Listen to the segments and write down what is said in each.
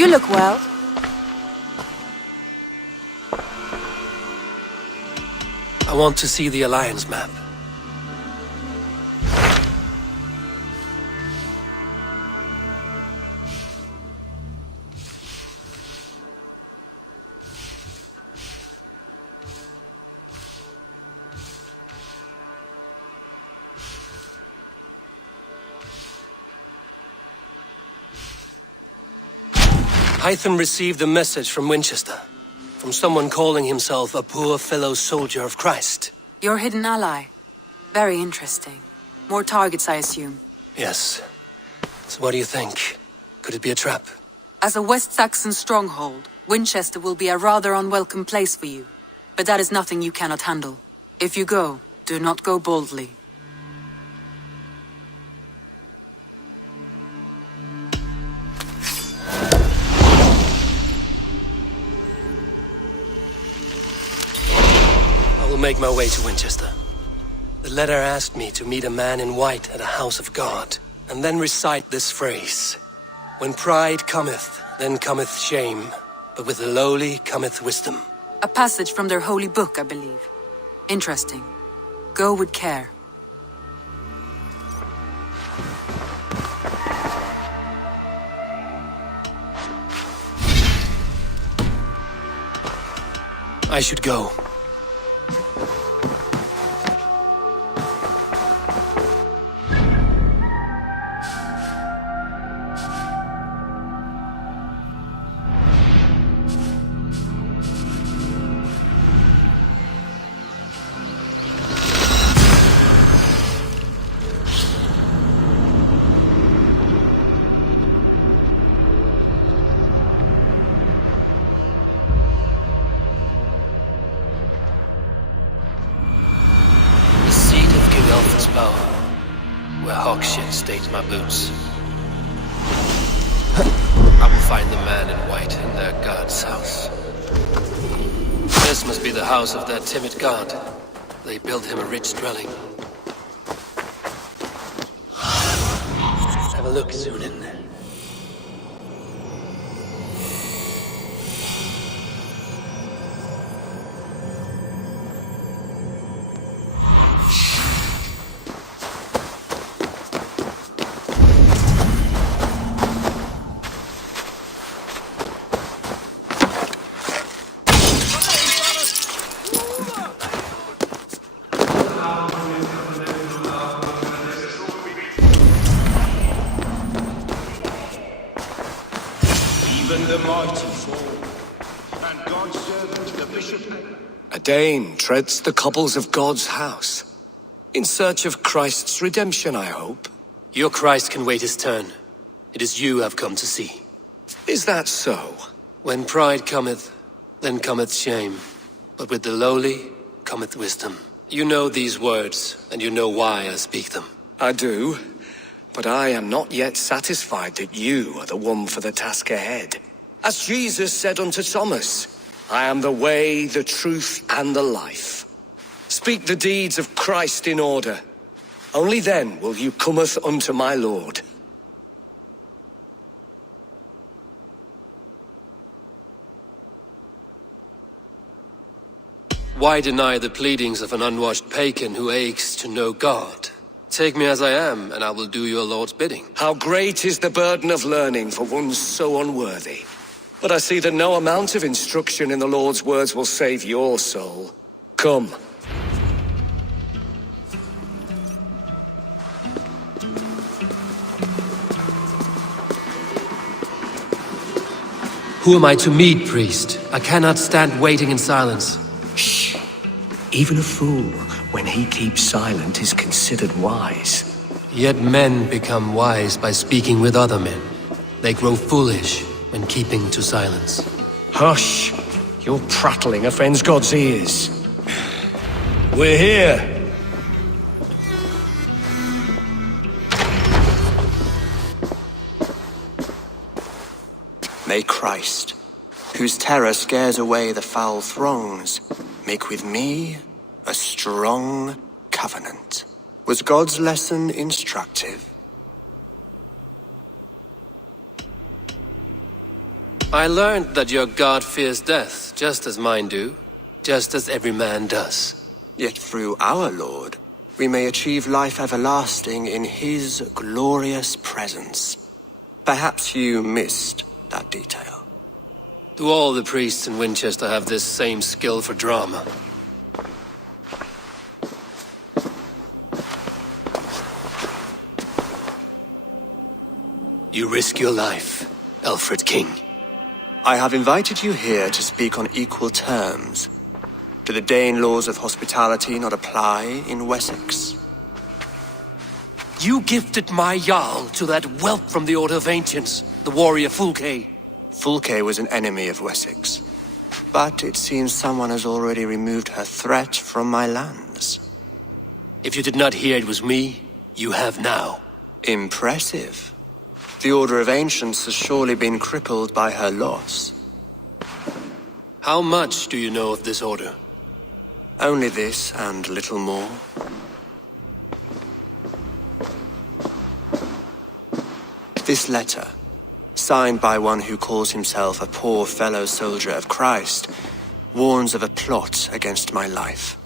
You look well. I want to see the Alliance map. Hytham received a message from Winchester, from someone calling himself a poor fellow soldier of Christ. Your hidden ally. Very interesting. More targets, I assume. Yes. So what do you think? Could it be a trap? As a West Saxon stronghold, Winchester will be a rather unwelcome place for you. But that is nothing you cannot handle. If you go, do not go boldly. I will make my way to Winchester. The letter asked me to meet a man in white at a house of God, and then recite this phrase. When pride cometh, then cometh shame, but with the lowly cometh wisdom. A passage from their holy book, I believe. Interesting. Go with care. I should go. Where Hawkshit stakes my boots. I will find the man in white in their god's house. This must be the house of that timid god. They built him a rich dwelling. Have a look, Zunin. A dame treads the cobbles of God's house. In search of Christ's redemption, I hope. Your Christ can wait his turn. It is you I've come to see. Is that so? When pride cometh, then cometh shame. But with the lowly cometh wisdom. You know these words, and you know why I speak them. I do, but I am not yet satisfied that you are the one for the task ahead. As Jesus said unto Thomas, I am the way, the truth, and the life. Speak the deeds of Christ in order. Only then will you cometh unto my Lord. Why deny the pleadings of an unwashed pagan who aches to know God? Take me as I am, and I will do your Lord's bidding. How great is the burden of learning for one so unworthy. But I see that no amount of instruction in the Lord's words will save your soul. Come. Who am I to meet, priest? I cannot stand waiting in silence. Shh. Even a fool, when he keeps silent, is considered wise. Yet men become wise by speaking with other men. They grow foolish when keeping to silence. Hush! Your prattling offends God's ears. We're here! May Christ, whose terror scares away the foul throngs, make with me a strong covenant. Was God's lesson instructive? I learned that your god fears death, just as mine do, just as every man does. Yet through our Lord, we may achieve life everlasting in his glorious presence. Perhaps you missed that detail. Do all the priests in Winchester have this same skill for drama? You risk your life, Alfred King. I have invited you here to speak on equal terms. Do the Dane laws of hospitality not apply in Wessex? You gifted my Jarl to that whelp from the Order of Ancients, the warrior Fulke. Fulke was an enemy of Wessex, but it seems someone has already removed her threat from my lands. If you did not hear it was me, you have now. Impressive. The Order of Ancients has surely been crippled by her loss. How much do you know of this order? Only this and little more. This letter, signed by one who calls himself a poor fellow soldier of Christ, warns of a plot against my life.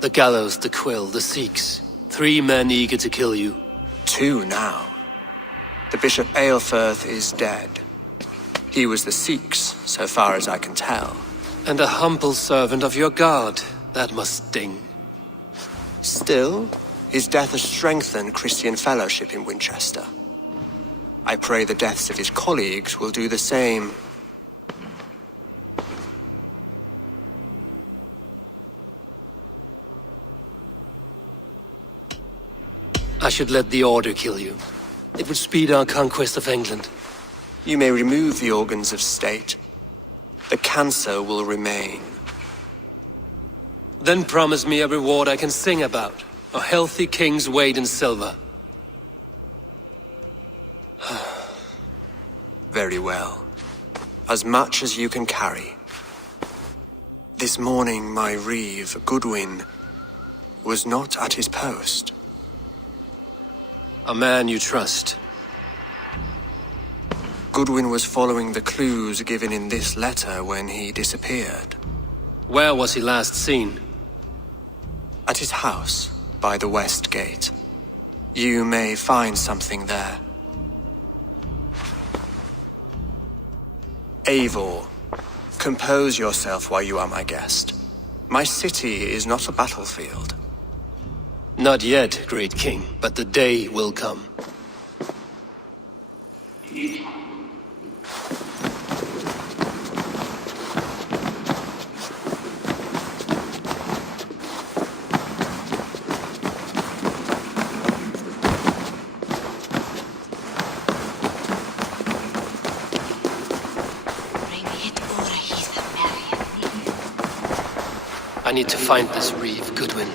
The gallows, the quill, the Sikhs. 3 men eager to kill you. 2 now. The Bishop Aelfirth is dead. He was the Sikhs, so far as I can tell. And a humble servant of your god. That must sting. Still, his death has strengthened Christian fellowship in Winchester. I pray the deaths of his colleagues will do the same. I should let the Order kill you. It would speed our conquest of England. You may remove the organs of state. The cancer will remain. Then promise me a reward I can sing about. A healthy king's weight in silver. Very well. As much as you can carry. This morning my reeve, Goodwin, was not at his post. A man you trust. Goodwin was following the clues given in this letter when he disappeared. Where was he last seen? At his house, by the west gate. You may find something there. Eivor, compose yourself while you are my guest. My city is not a battlefield. Not yet, great king, but the day will come. I need to find this reeve, Goodwin.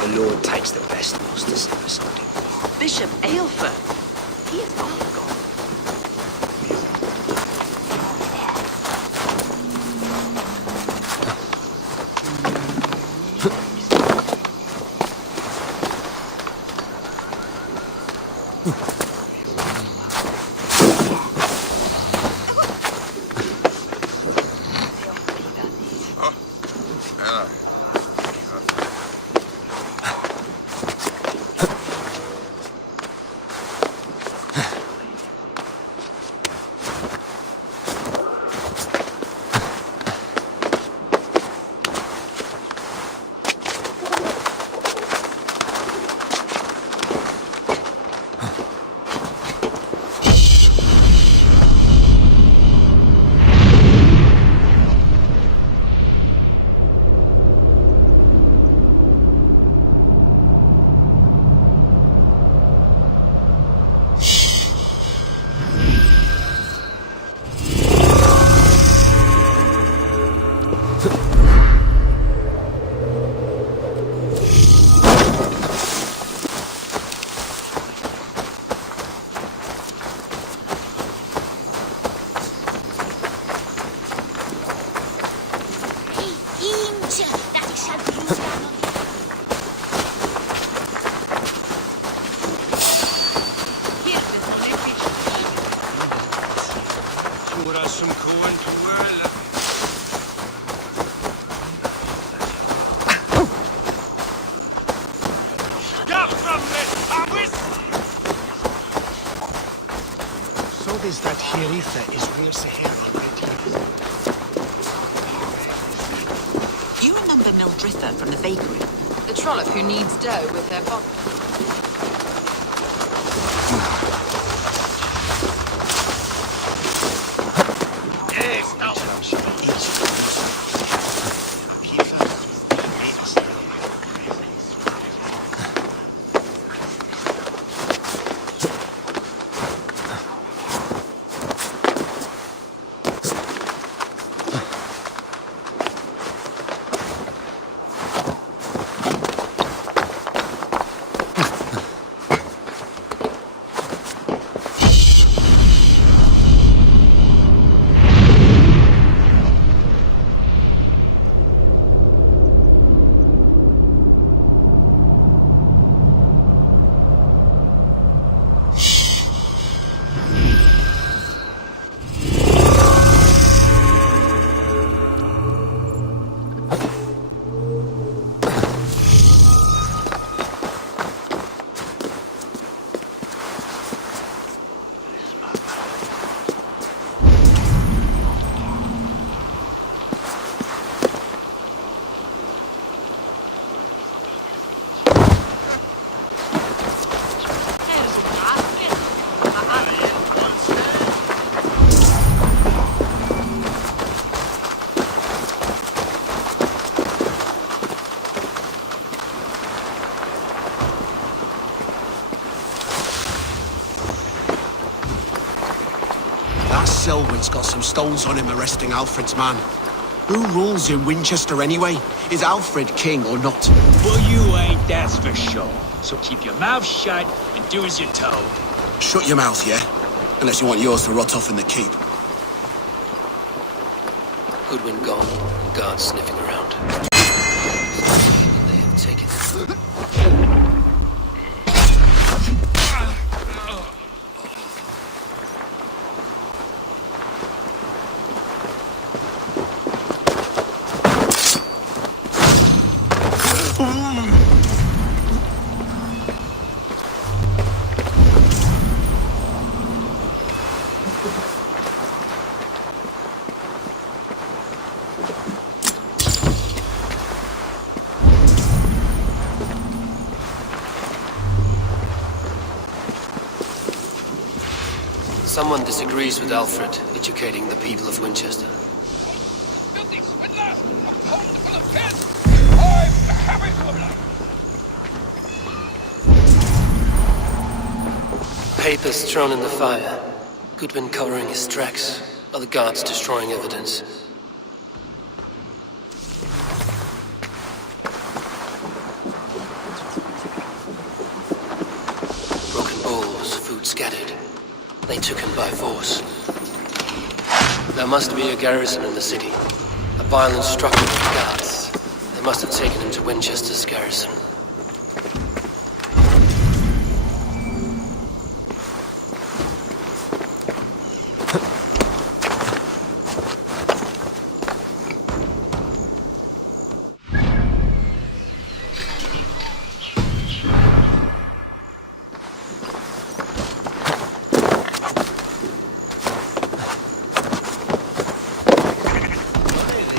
The Lord takes the best masters in the something. Bishop Aelfirth. He is far gone. So there's that Hiritha is real Sahara right You remember Mildritha from the bakery? The trollop who kneads dough with their body. That Selwyn's got some stones on him arresting Alfred's man. Who rules in Winchester anyway? Is Alfred king or not? Well, you ain't, that's for sure. So keep your mouth shut and do as you're told. Shut your mouth, yeah? Unless you want yours to rot off in the keep. Goodwin gone, guards sniffing around. They have taken it. Someone disagrees with Alfred educating the people of Winchester. Filthy swindler! A pond full of piss! I'm the habit wobbler! Papers thrown in the fire. Goodwin covering his tracks. Other guards destroying evidence. Broken bowls, food scattered. They took him by force. There must be a garrison in the city. A violent struggle with guards. They must have taken him to Winchester's garrison.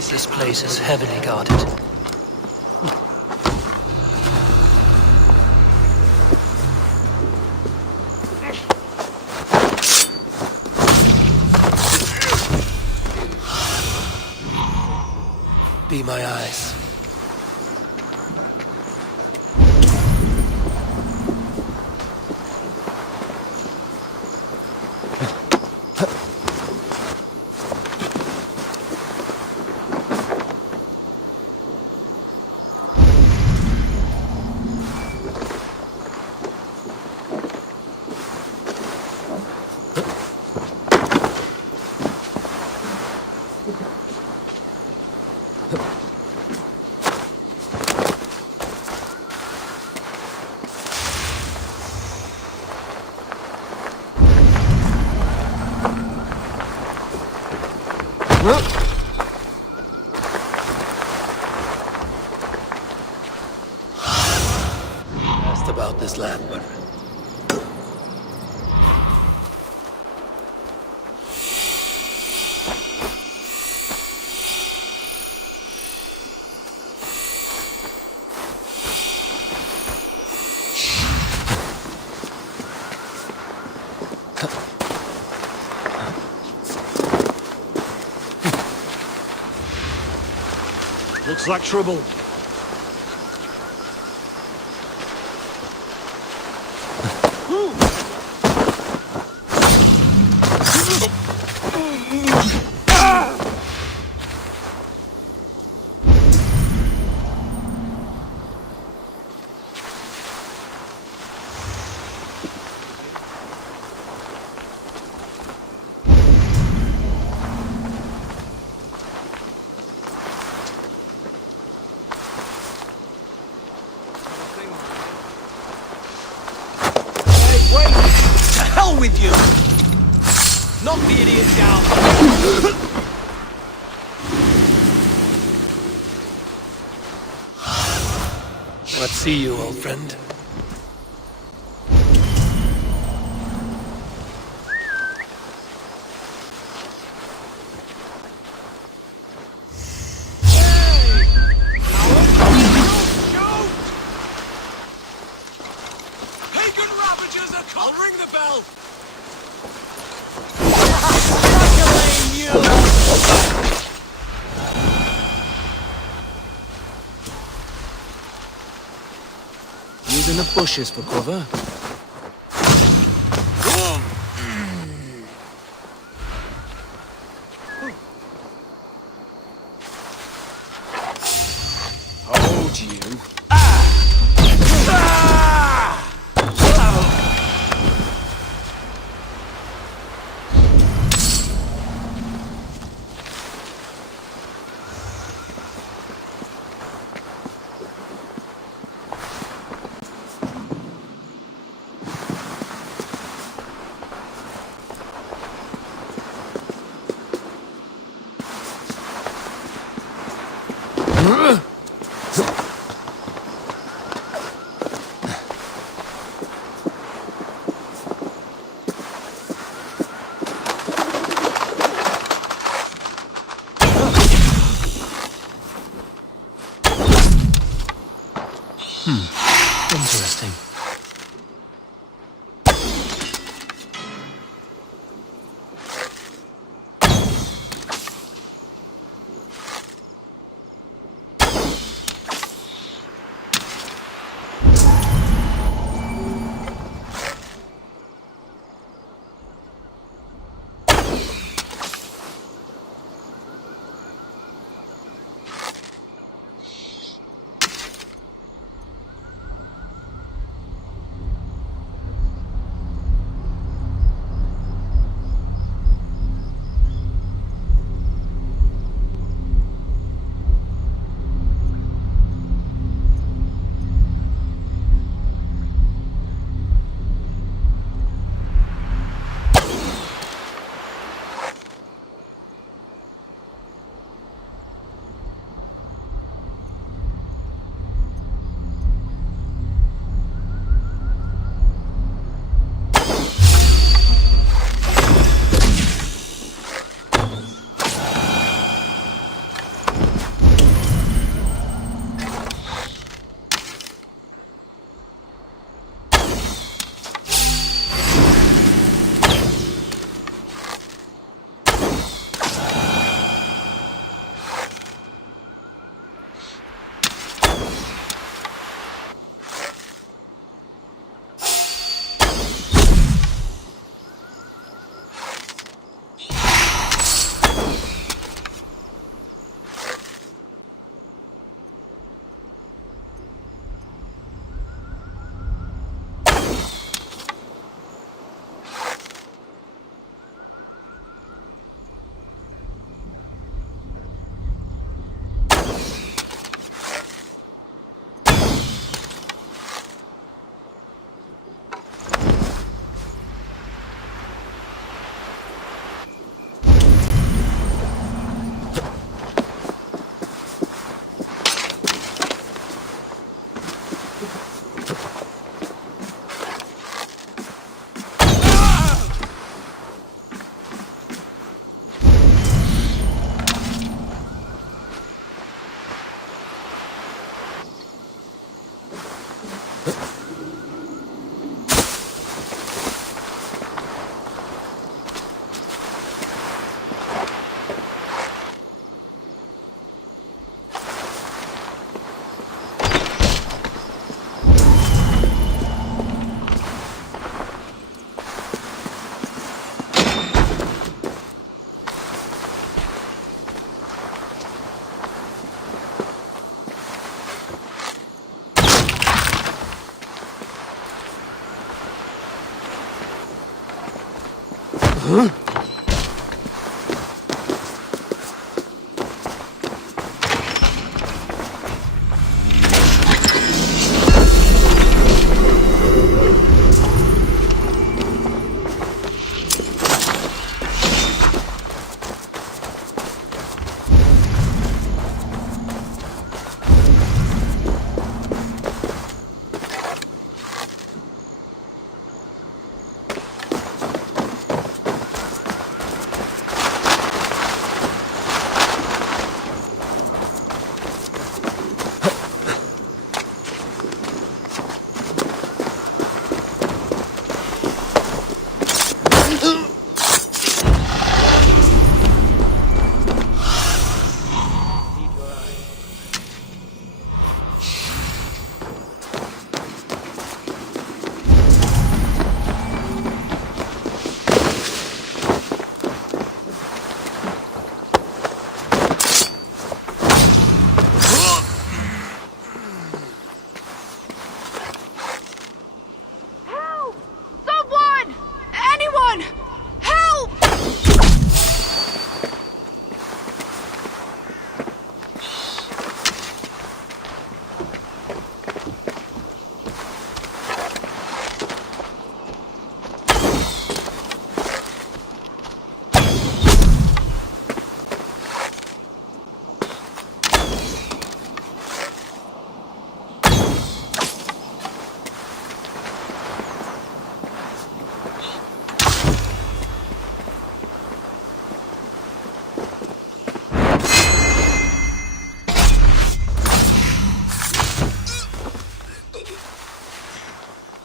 This place is heavily guarded. Be my eyes. Asked about this land, but Looks like trouble. Wait! To hell with you! Knock the idiot down! what see you, old friend? Pagan ravagers are coming! I'll ring the bell! Using the bushes for cover. Hold you.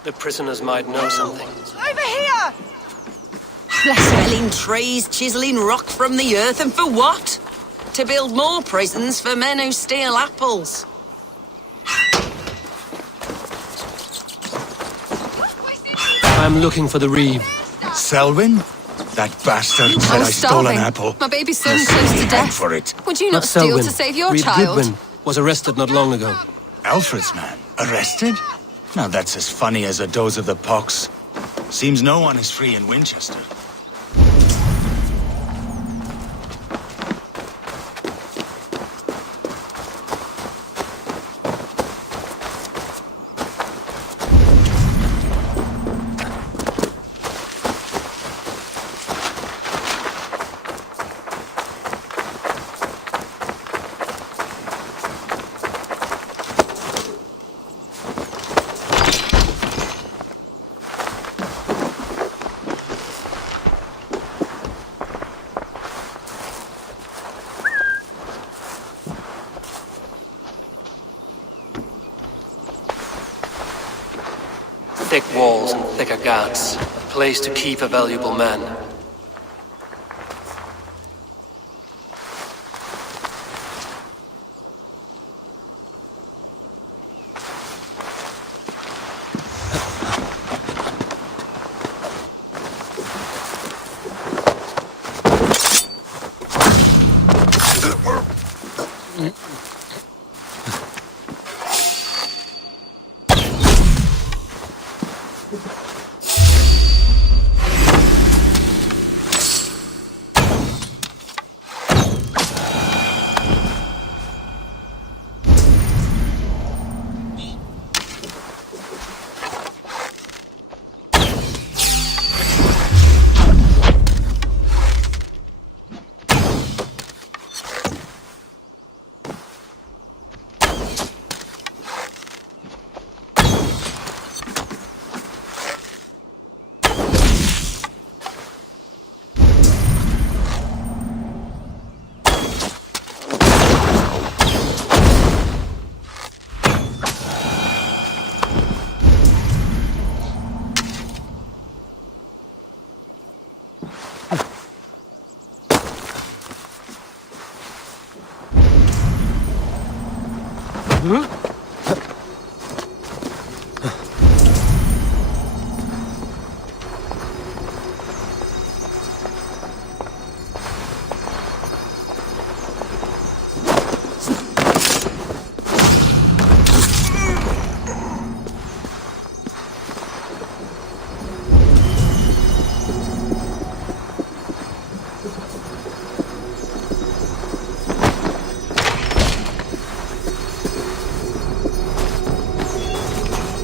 The prisoners might know something. Over here! Felling trees, chiseling rock from the earth, and for what? To build more prisons for men who steal apples. I'm looking for the Reeve. Selwyn? That bastard said I stole an apple. My baby son close to death. For it. Would you not steal Selwyn. to save your Reeve child? Goodwin was arrested not long ago. Alfred's man? Arrested? Now that's as funny as a dose of the pox. Seems no one is free in Winchester. Thick walls and thicker guards. A place to keep a valuable man.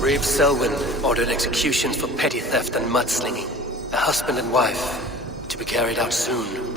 Reeve Selwyn ordered executions for petty theft and mudslinging. A husband and wife, to be carried out soon.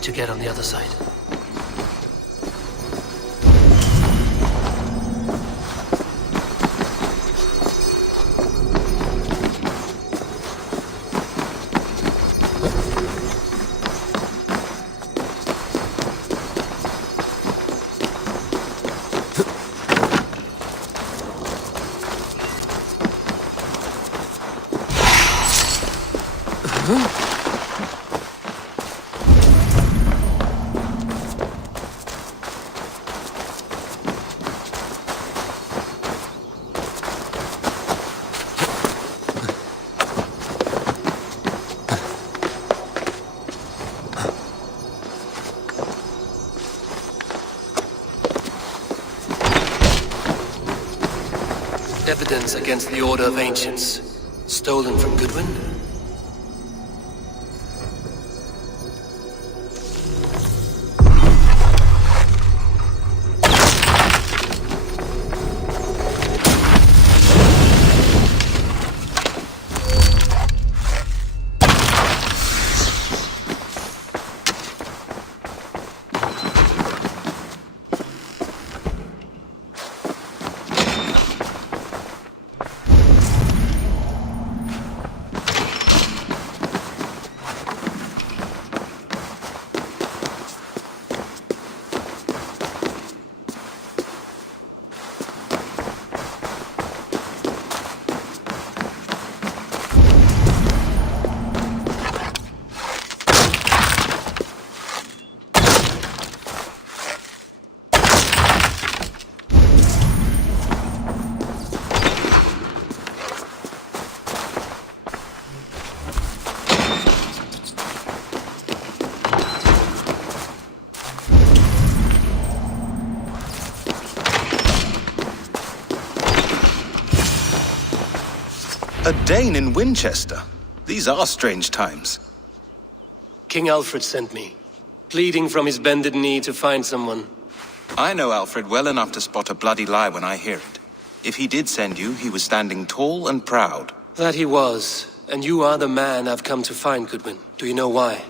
need to get on the other side. Evidence against the Order of Ancients. Stolen from Goodwin? A Dane in Winchester? These are strange times. King Alfred sent me, pleading from his bended knee to find someone. I know Alfred well enough to spot a bloody lie when I hear it. If he did send you, he was standing tall and proud. That he was, and you are the man I've come to find, Goodwin. Do you know why?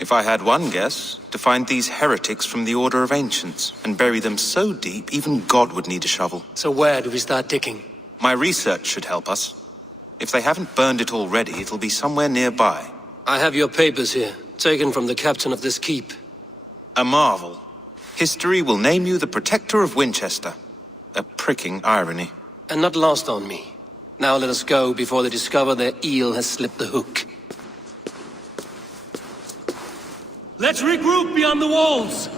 If I had one guess, to find these heretics from the Order of Ancients, and bury them so deep, even God would need a shovel. So where do we start digging? My research should help us. If they haven't burned it already, it'll be somewhere nearby. I have your papers here, taken from the captain of this keep. A marvel. History will name you the Protector of Winchester. A pricking irony. And not lost on me. Now let us go before they discover their eel has slipped the hook. Let's regroup beyond the walls!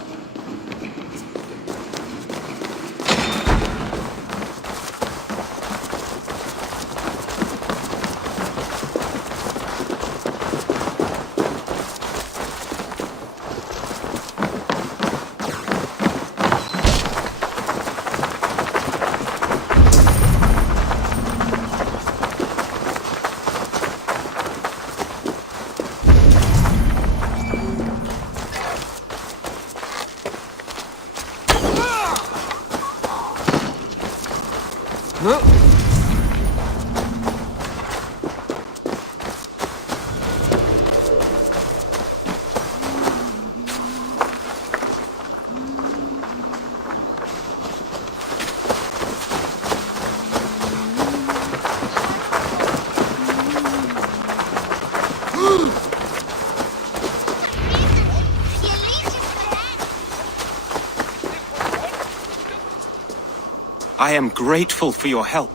I am grateful for your help.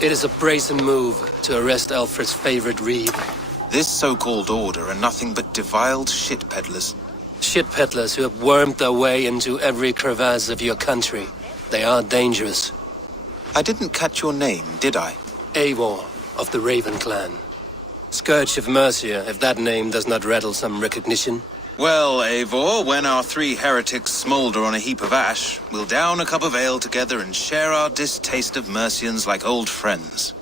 It is a brazen move to arrest Alfred's favorite reeve. This so-called order are nothing but defiled shit peddlers. Shit peddlers who have wormed their way into every crevasse of your country. They are dangerous. I didn't catch your name, did I? Eivor of the Raven clan. Scourge of Mercia, if that name does not rattle some recognition. Well, Eivor, when our three heretics smoulder on a heap of ash, we'll down a cup of ale together and share our distaste of Mercians like old friends.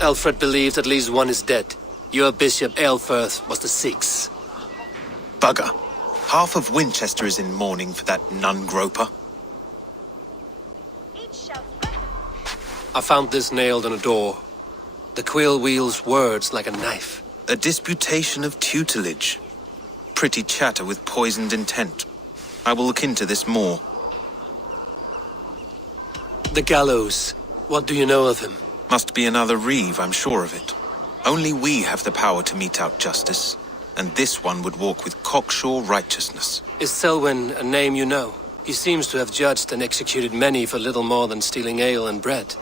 Alfred believed at least one is dead. Your Bishop Aelfirth was the sixth. Bugger. Half of Winchester is in mourning for that nun-groper. I found this nailed on a door. The quill wields words like a knife. A disputation of tutelage. Pretty chatter with poisoned intent. I will look into this more. The gallows. What do you know of him? Must be another Reeve, I'm sure of it. Only we have the power to mete out justice, and this one would walk with cocksure righteousness. Is Selwyn a name you know? He seems to have judged and executed many for little more than stealing ale and bread.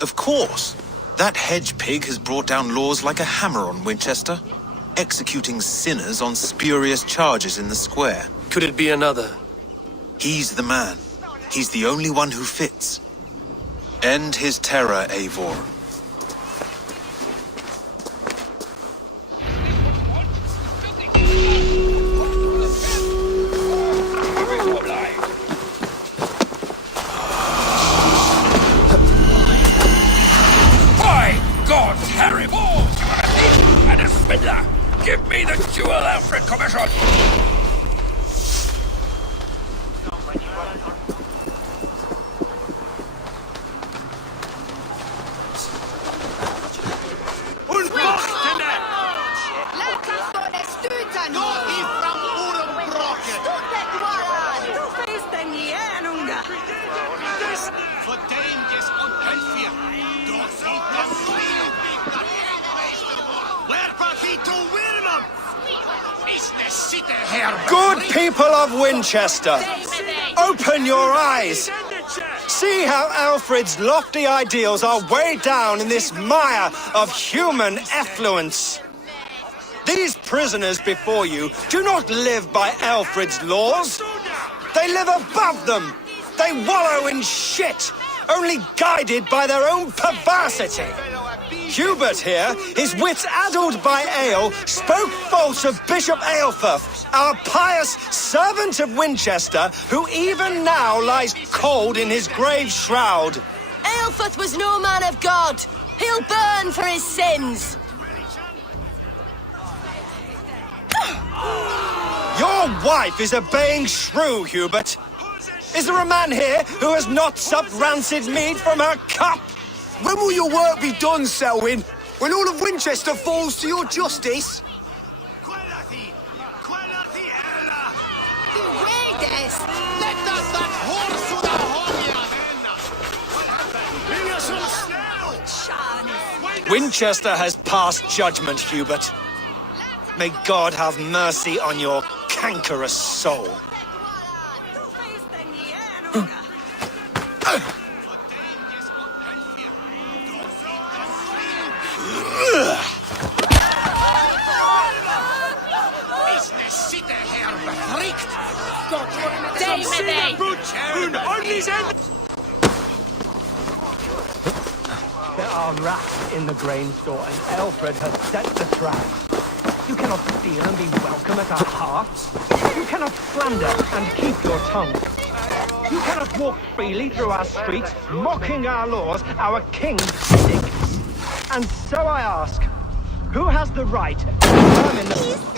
Of course. That hedge pig has brought down laws like a hammer on Winchester, executing sinners on spurious charges in the square. Could it be another? He's the man. He's the only one who fits. End his terror, Eivor. Harry Ball! And a spindler! Give me the dual Alfred commission! Good people of Winchester, open your eyes. See how Alfred's lofty ideals are weighed down in this mire of human effluence. These prisoners before you do not live by Alfred's laws. They live above them. They wallow in shit, only guided by their own perversity. Hubert here, his wits addled by ale, spoke false of Bishop Aelfirth, our pious servant of Winchester, who even now lies cold in his grave shroud. Aelfirth was no man of God. He'll burn for his sins. Your wife is obeying shrew, Hubert. Is there a man here who has not supped rancid mead from her cup? When will your work be done, Selwyn? When all of Winchester falls to your justice? Winchester has passed judgment, Hubert. May God have mercy on your cankerous soul. There are rats in the grain store, and Alfred has set the trap. You cannot steal and be welcome at our hearths. You cannot slander and keep your tongue. You cannot walk freely through our streets, mocking our laws, our king's edicts. And so I ask, who has the right to determine the...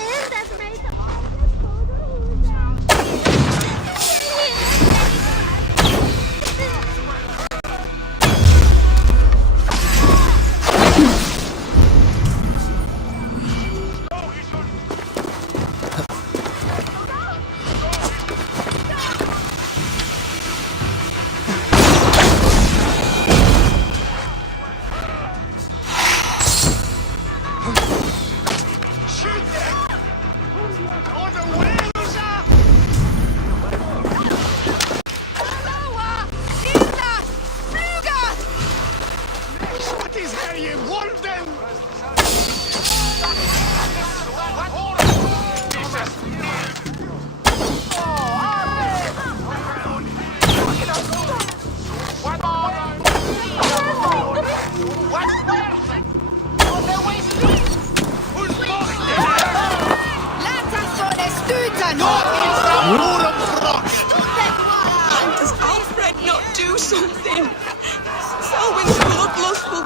Does Alfred not do something? Selwyn's bloodlust will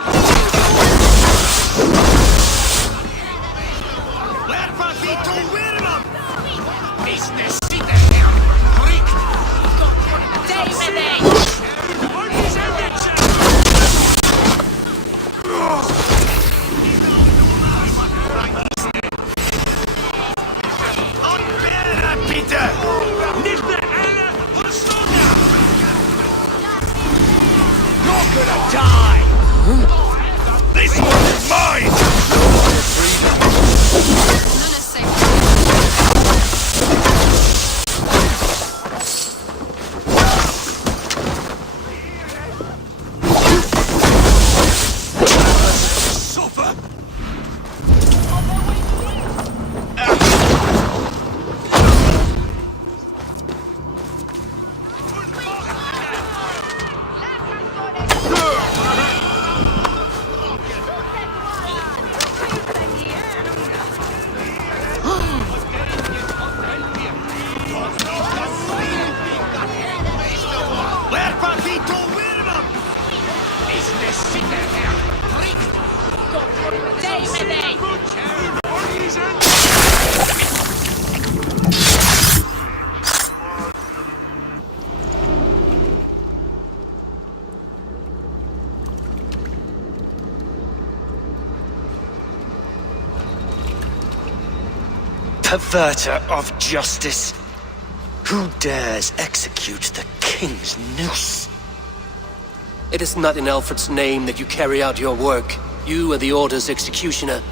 Perverter of justice! Who dares execute the king's noose? It is not in Alfred's name that you carry out your work. You are the Order's executioner.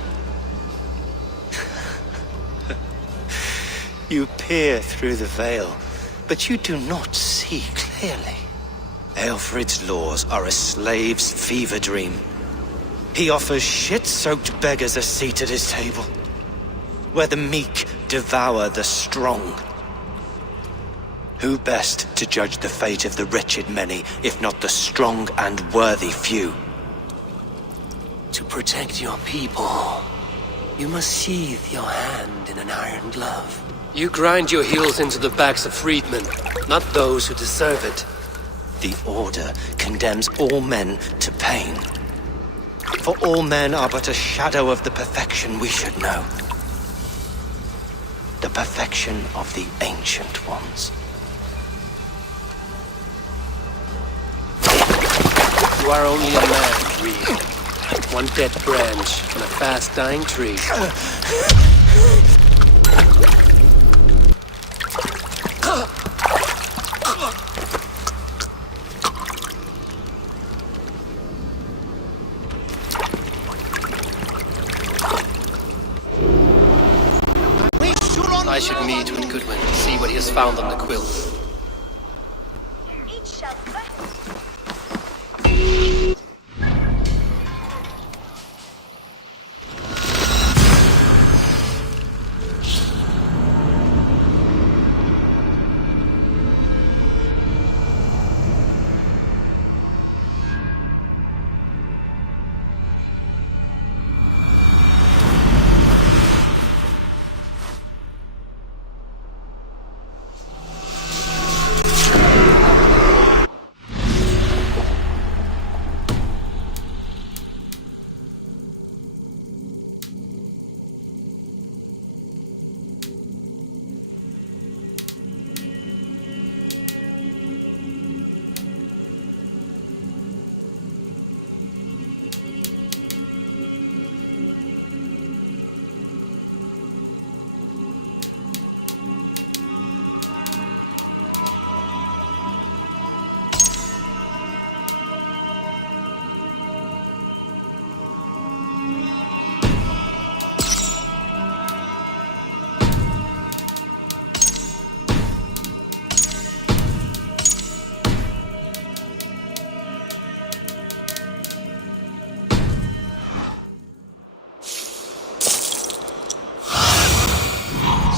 You peer through the veil, but you do not see clearly. Alfred's laws are a slave's fever dream. He offers shit-soaked beggars a seat at his table, where the meek devour the strong. Who best to judge the fate of the wretched many, if not the strong and worthy few? To protect your people, you must sheathe your hand in an iron glove. You grind your heels into the backs of freedmen, not those who deserve it. The Order condemns all men to pain. For all men are but a shadow of the perfection we should know. The perfection of the Ancient Ones. You are only a man, Reed. One dead branch on a fast-dying tree. I should meet with Goodwin, see what he has found on the quill.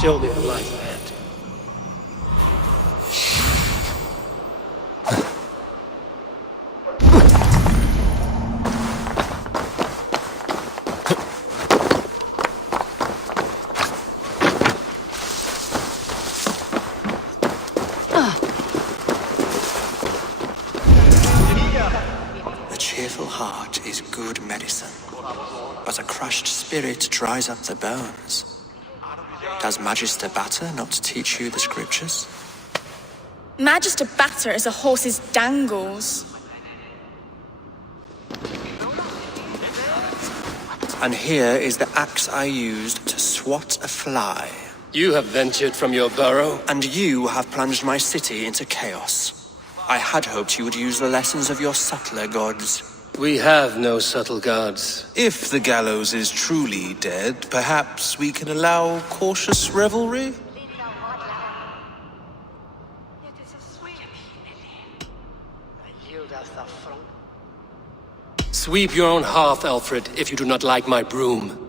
Show me the light, man. A cheerful heart is good medicine, but a crushed spirit dries up the bones. Does Magister Batter not teach you the scriptures? Magister Batter is a horse's dangles. And here is the axe I used to swat a fly. You have ventured from your burrow. And you have plunged my city into chaos. I had hoped you would use the lessons of your subtler gods. We have no subtle gods. If the gallows is truly dead, perhaps we can allow cautious revelry? Sweep your own hearth, Alfred, if you do not like my broom.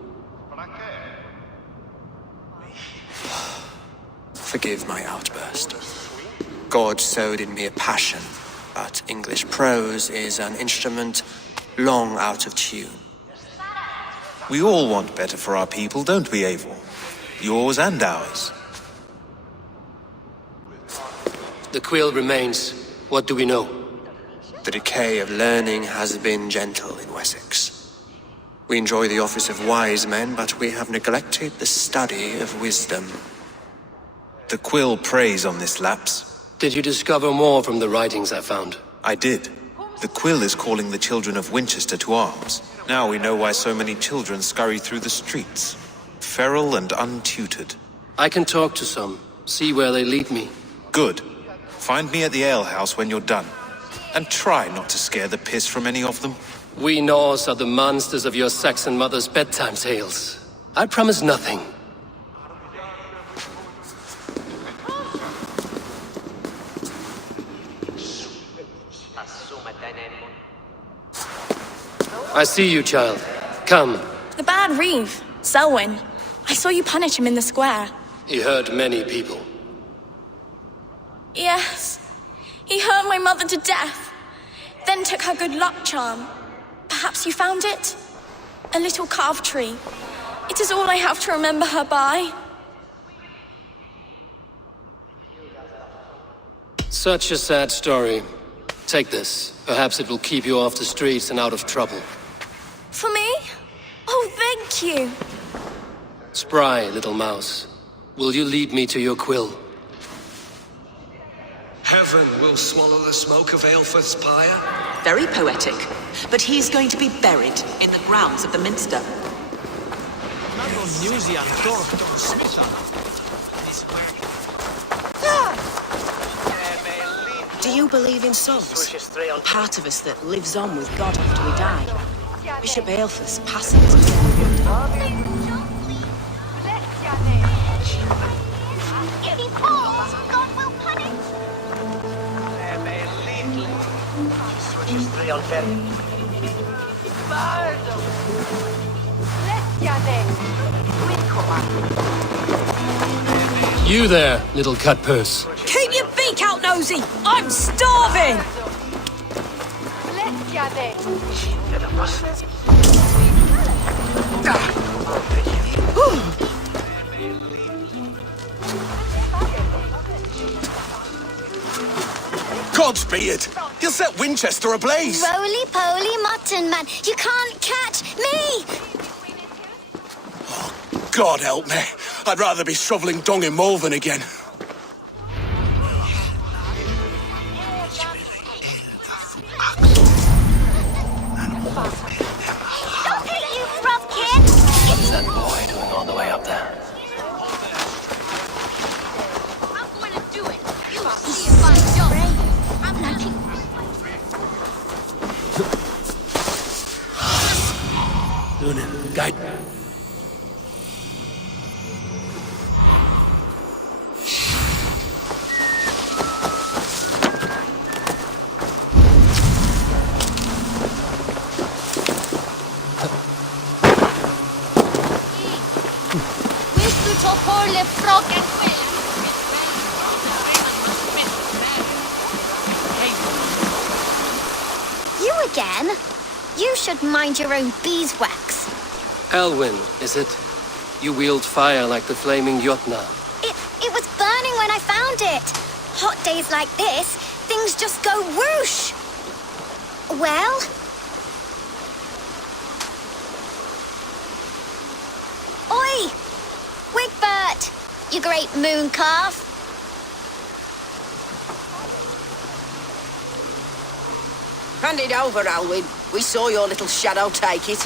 Forgive my outburst. God sowed in me a passion, but English prose is an instrument long out of tune. We all want better for our people, don't we, Eivor? Yours and ours. The quill remains. What do we know? The decay of learning has been gentle in Wessex. We enjoy the office of wise men, but we have neglected the study of wisdom. The quill preys on this lapse. Did you discover more from the writings I found? I did. The quill is calling the children of Winchester to arms. Now we know why so many children scurry through the streets, feral and untutored. I can talk to some, see where they lead me. Good. Find me at the alehouse when you're done. And try not to scare the piss from any of them. We Norse are the monsters of your Saxon mother's bedtime tales. I promise nothing. I see you, child. Come. The bad reeve, Selwyn. I saw you punish him in the square. He hurt many people. Yes. He hurt my mother to death. Then took her good luck charm. Perhaps you found it? A little carved tree. It is all I have to remember her by. Such a sad story. Take this. Perhaps it will keep you off the streets and out of trouble. For me? Oh, thank you. Spry, little mouse. Will you lead me to your quill? Heaven will swallow the smoke of Aelfred's pyre. Very poetic. But he is going to be buried in the grounds of the Minster. Do you believe in souls? Part of us that lives on with God after we die. Bishop Aelfus passing. If he falls, God will punish. You there, little cut purse. Keep your beak out, nosy! I'm starving! God's beard! He'll set Winchester ablaze! Roly-poly mutton man, you can't catch me! God help me. I'd rather be shoveling dung in Malvern again. Stop it, you frog kid! What's that boy doing all the way up there? I'm going to do it. You will see if I don't. I'm not. Lunin, guide. You again? You should mind your own beeswax. Elwyn, is it? You wield fire like the flaming Jotnar. It was burning when I found it. Hot days like this, things just go whoosh. Well? Oi! Wigbert! You great moon calf. Hand it over, Alwyn. We saw your little shadow take it.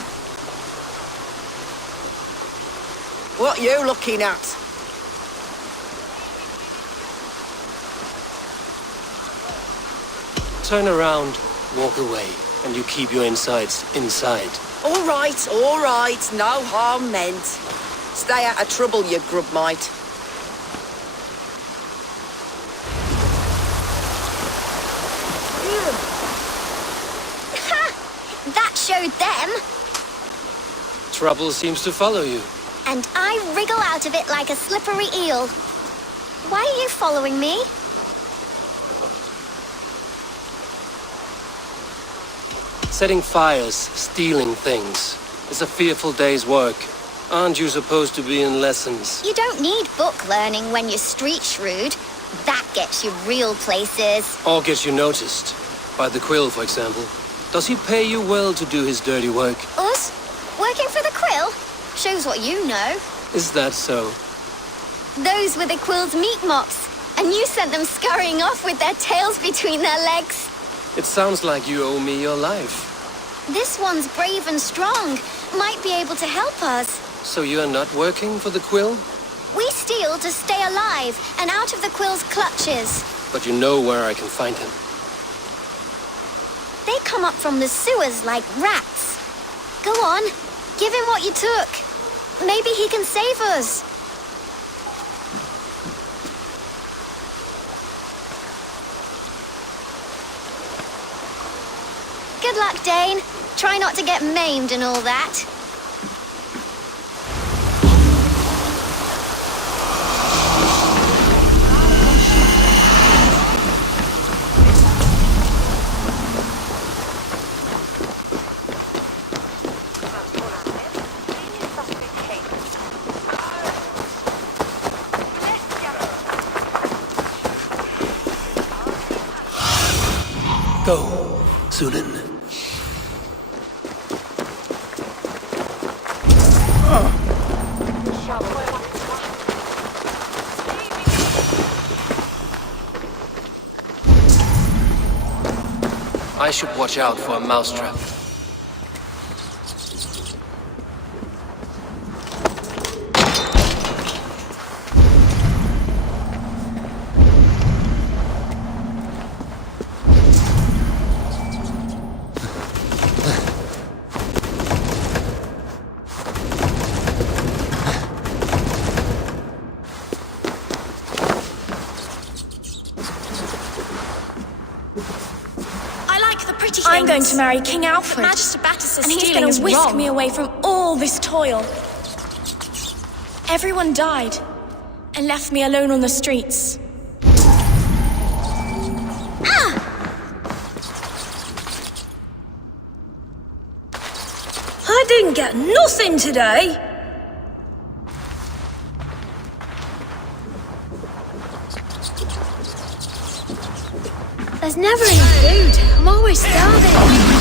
What you looking at? Turn around, walk away, and you keep your insides inside. All right, no harm meant. Stay out of trouble, you grub mite. That showed them. Trouble seems to follow you. And I wriggle out of it like a slippery eel. Why are you following me? Setting fires, stealing things. It's a fearful day's work. Aren't you supposed to be in lessons? You don't need book learning when you're street shrewd. That gets you real places. Or gets you noticed. By the Quill, for example. Does he pay you well to do his dirty work? Us? Working for the Quill? Shows what you know. Is that so? Those were the Quill's meat mops, and you sent them scurrying off with their tails between their legs. It sounds like you owe me your life. This one's brave and strong. Might be able to help us. So you're not working for the Quill? We steal to stay alive and out of the Quill's clutches. But you know where I can find him. They come up from the sewers like rats. Go on, give him what you took. Maybe he can save us. Good luck, Dane. Try not to get maimed and all that. Go, Sunan. I should watch out for a mousetrap. I'm going to marry King Alfred, Magister Battus and he's going to whisk me away from all this toil. Everyone died and left me alone on the streets. I didn't get nothing today. There's never any food. I'm always starving.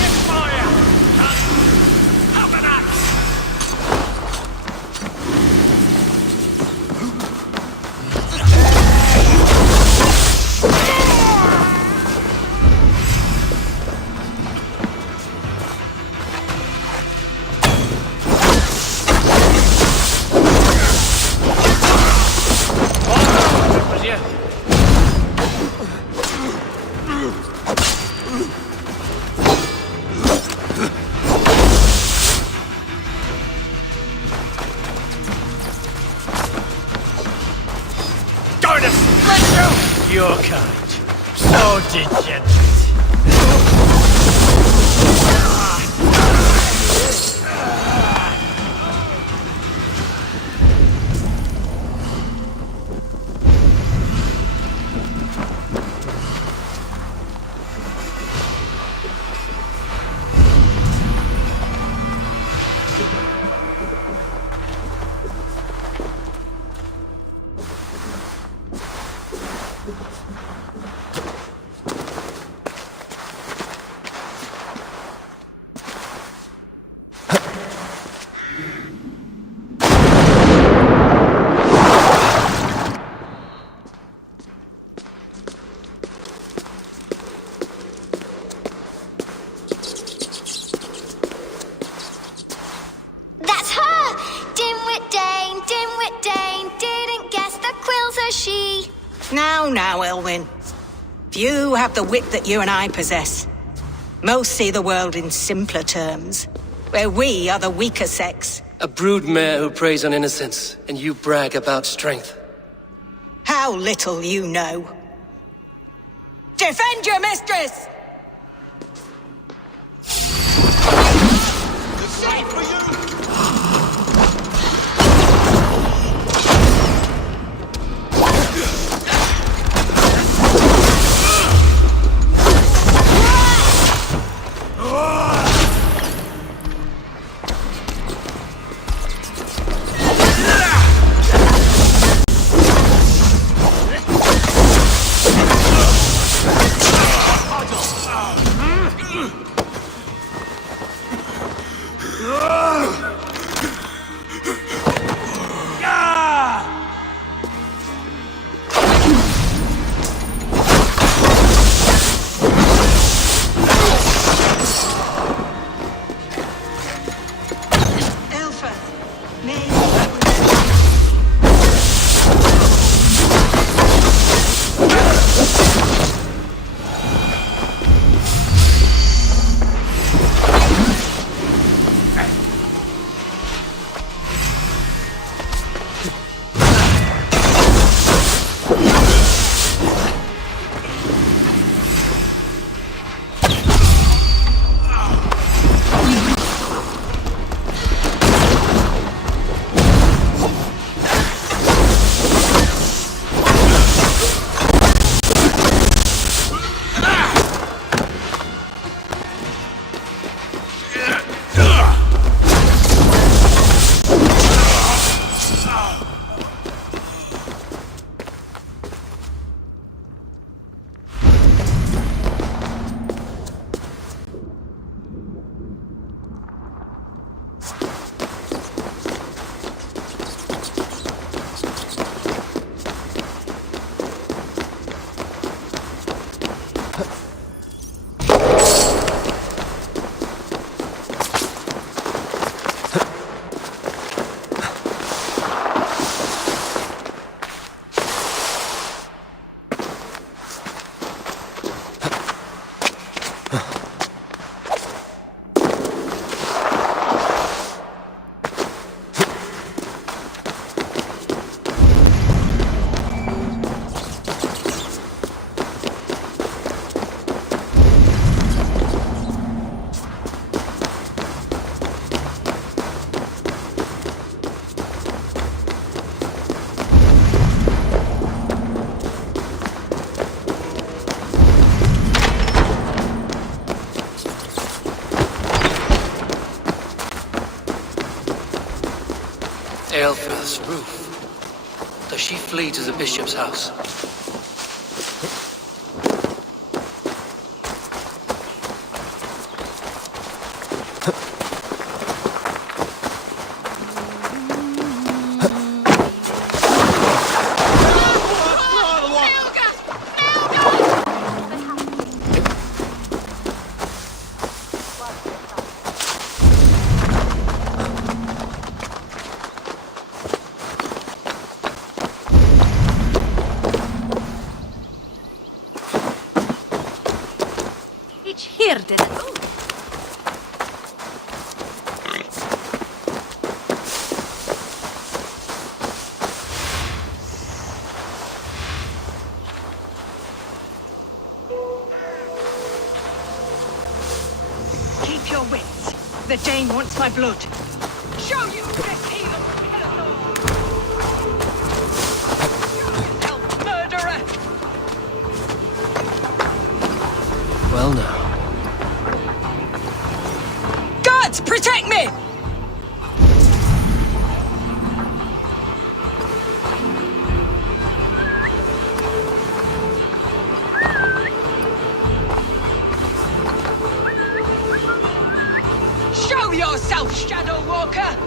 Your kind. So degenerate. Now, Elwyn. Few have the wit that you and I possess. Most see the world in simpler terms, where we are the weaker sex. A broodmare who preys on innocence, and you brag about strength. How little you know. Defend your mistress! Aelfra's roof. Does she flee to the bishop's house? Keep your wits. The Dane wants my blood. Show you this heathen murderer! Well now. Guards, protect me! Show yourself, Shadow Walker!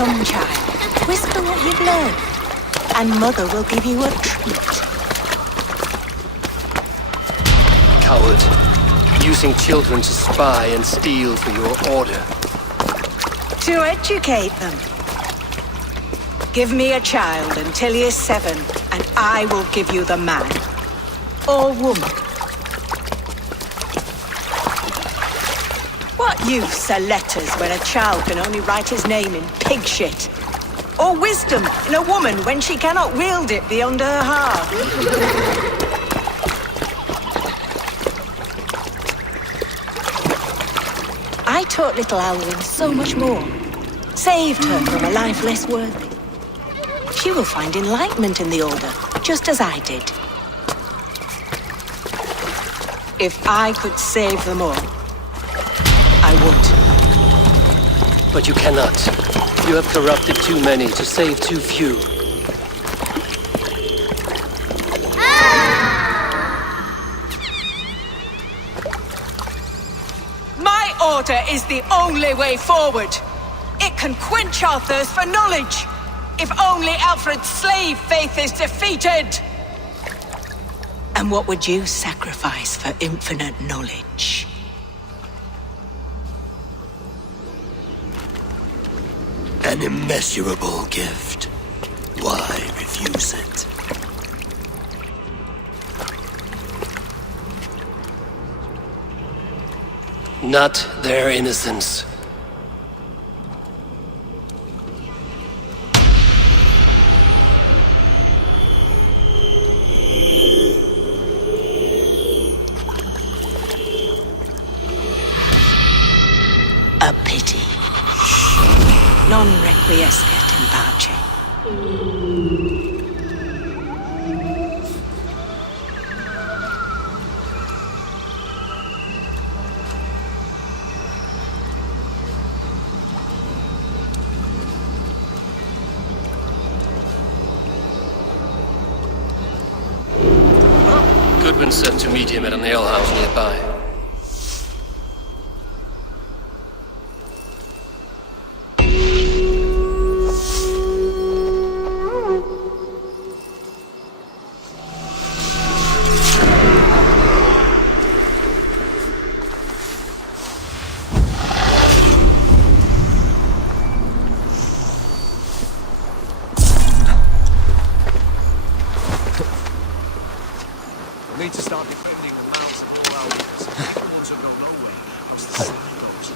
Come, child. Whisper what you've learned, and Mother will give you a treat. Coward. Using children to spy and steal for your order. To educate them. Give me a child until he is 7, and I will give you the man. Or woman. What use are letters when a child can only write his name in pig shit? Or wisdom in a woman when she cannot wield it beyond her heart? I taught little Alwyn so much more. Saved her from a life less worthy. She will find enlightenment in the Order, just as I did. If I could save them all, I would. But you cannot. You have corrupted too many to save too few. My order is the only way forward. It can quench our thirst for knowledge. If only Alfred's slave faith is defeated. And what would you sacrifice for infinite knowledge? An immeasurable gift. Why refuse it? Not their innocence. A pity. Non requiescat in pace. Goodwin said to meet him at an alehouse nearby. Need to start defending the mouths of all our leaders. The ones that go nowhere, across the sea goes.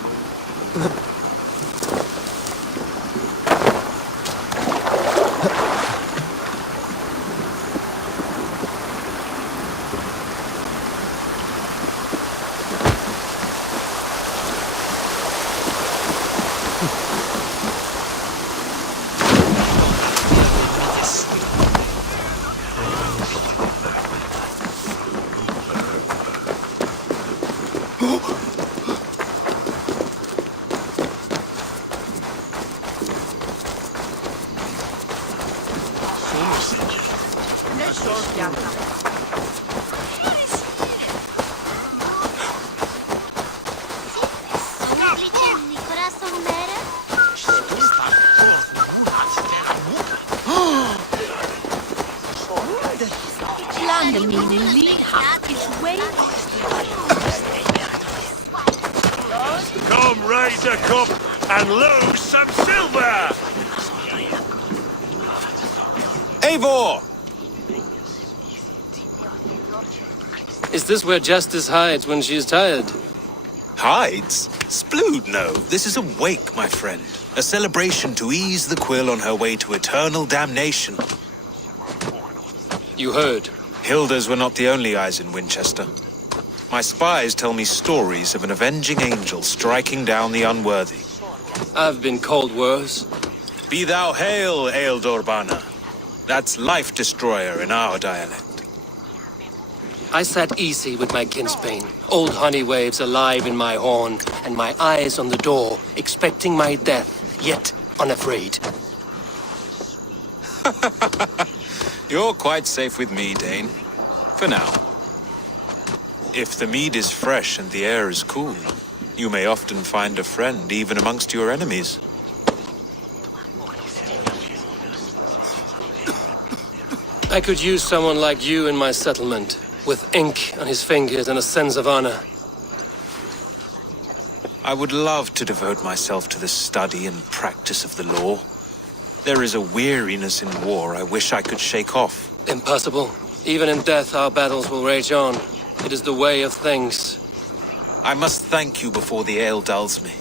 Come raise a cup and lose some silver! Eivor! Is this where Justice hides when she is tired? Hides? Splood, no. This is a wake, my friend. A celebration to ease the quill on her way to eternal damnation. You heard. Hilda's were not the only eyes in Winchester. My spies tell me stories of an avenging angel striking down the unworthy. I've been called worse. Be thou hail, Ealdor Bana. That's Life Destroyer in our dialect. I sat easy with my kinsbane, old honey waves alive in my horn, and my eyes on the door, expecting my death, yet unafraid. You're quite safe with me, Dane. For now. If the mead is fresh and the air is cool, you may often find a friend even amongst your enemies. I could use someone like you in my settlement, with ink on his fingers and a sense of honor. I would love to devote myself to the study and practice of the law. There is a weariness in war I wish I could shake off. Impossible. Even in death, our battles will rage on. It is the way of things. I must thank you before the ale dulls me.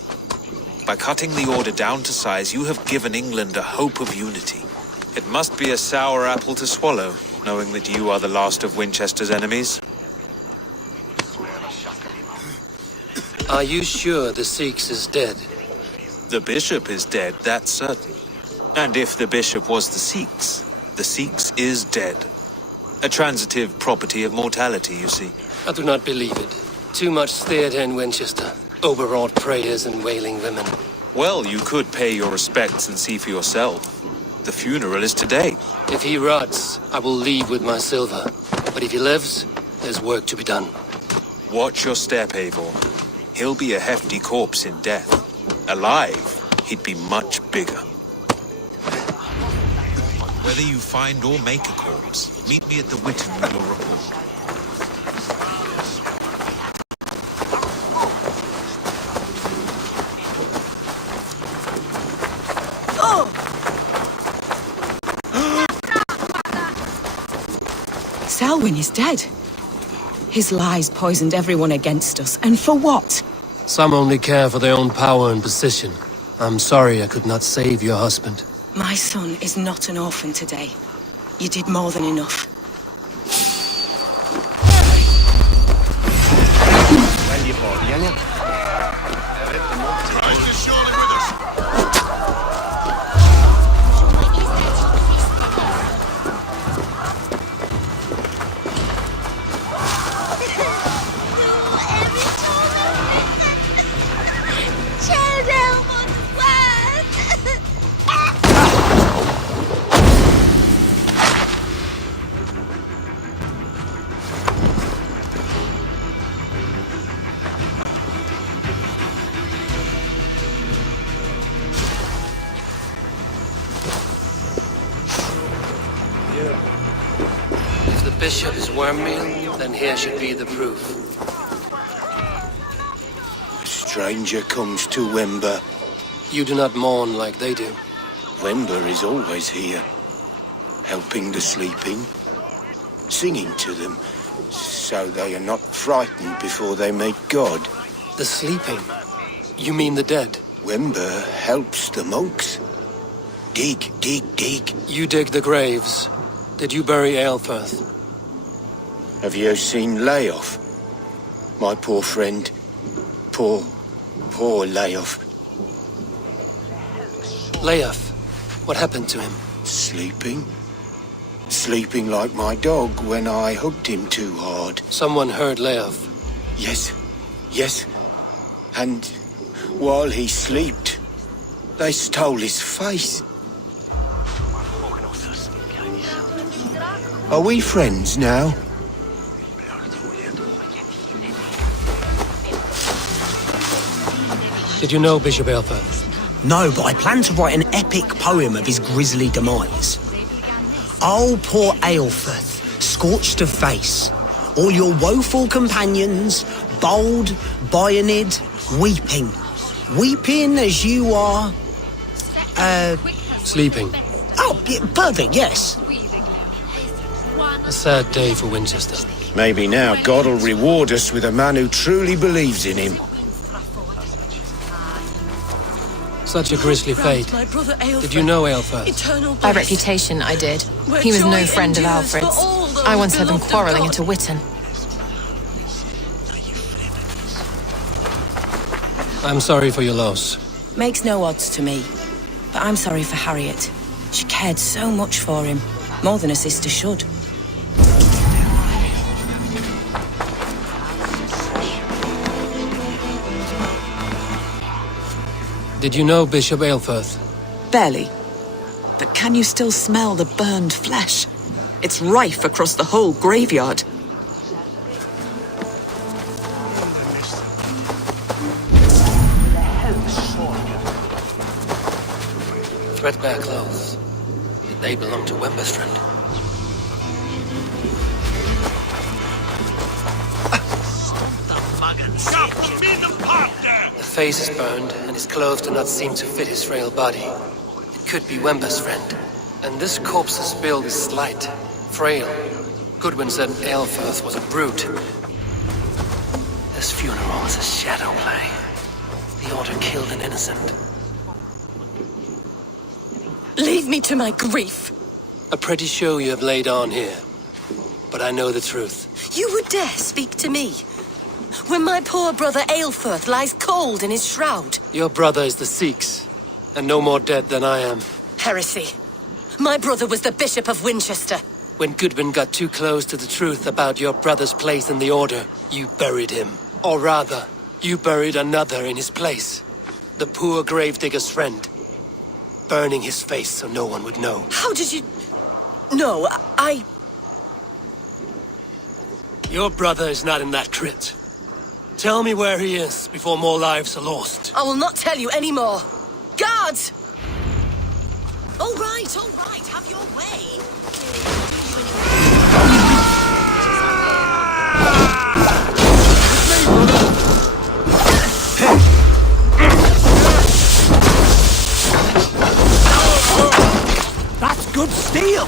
By cutting the order down to size, you have given England a hope of unity. It must be a sour apple to swallow, knowing that you are the last of Winchester's enemies. Are you sure the Sikhs is dead? The bishop is dead, that's certain. And if the bishop was the Sikhs is dead. A transitive property of mortality, you see. I do not believe it. Too much theatre in Winchester. Overwrought prayers and wailing women. Well, you could pay your respects and see for yourself. The funeral is today. If he rots, I will leave with my silver. But if he lives, there's work to be done. Watch your step, Eivor. He'll be a hefty corpse in death. Alive, he'd be much bigger. Whether you find or make a corpse, meet me at the Witten with your report. Selwyn is dead. His lies poisoned everyone against us, and for what? Some only care for their own power and position. I'm sorry I could not save your husband. My son is not an orphan today. You did more than enough. If the bishop is wormmeal, then here should be the proof. A stranger comes to Wember. You do not mourn like they do. Wember is always here, helping the sleeping, singing to them, so they are not frightened before they meet God. The sleeping? You mean the dead? Wember helps the monks. Dig, dig, dig. You dig the graves. Did you bury Aelfirth? Have you seen Leof? My poor friend. Poor Leof. Leof? What happened to him? Sleeping. Sleeping like my dog when I hugged him too hard. Someone heard Leof. Yes. And while he slept, they stole his face. Are we friends now? Did you know Bishop Aelfirth? No, but I plan to write an epic poem of his grisly demise. Oh, poor Aelfirth, scorched of face, all your woeful companions, bold, Bionid, weeping as you are... Sleeping. Oh, perfect, yes. A sad day for Winchester. Maybe now God will reward us with a man who truly believes in him. Such a grisly fate. Did you know Aelfirth? By reputation, I did. He was no friend of Alfred's. I once heard them quarrelling at a Witten. I'm sorry for your loss. Makes no odds to me. But I'm sorry for Harriet. She cared so much for him. More than a sister should. Did you know Bishop Aelfirth? Barely. But can you still smell the burned flesh? It's rife across the whole graveyard. Threadbare clothes. Did they belong to Wemberstrand? The face is burned, and his clothes do not seem to fit his frail body. It could be Wemberstrand. And this corpse's build is slight, frail. Goodwin said Aelfirth was a brute. This funeral is a shadow play. The Order killed an innocent. Leave me to my grief. A pretty show you have laid on here. But I know the truth. You would dare speak to me? When my poor brother Aelfirth lies cold in his shroud. Your brother is the Sikhs, and no more dead than I am. Heresy. My brother was the Bishop of Winchester. When Goodwin got too close to the truth about your brother's place in the Order, you buried him. Or rather, You buried another in his place. The poor gravedigger's friend. Burning his face so no one would know. How did you... No, I... Your brother is not in that crypt. Tell me where he is before more lives are lost. I will not tell you any more. Guards! All right, have your way. That's good steel!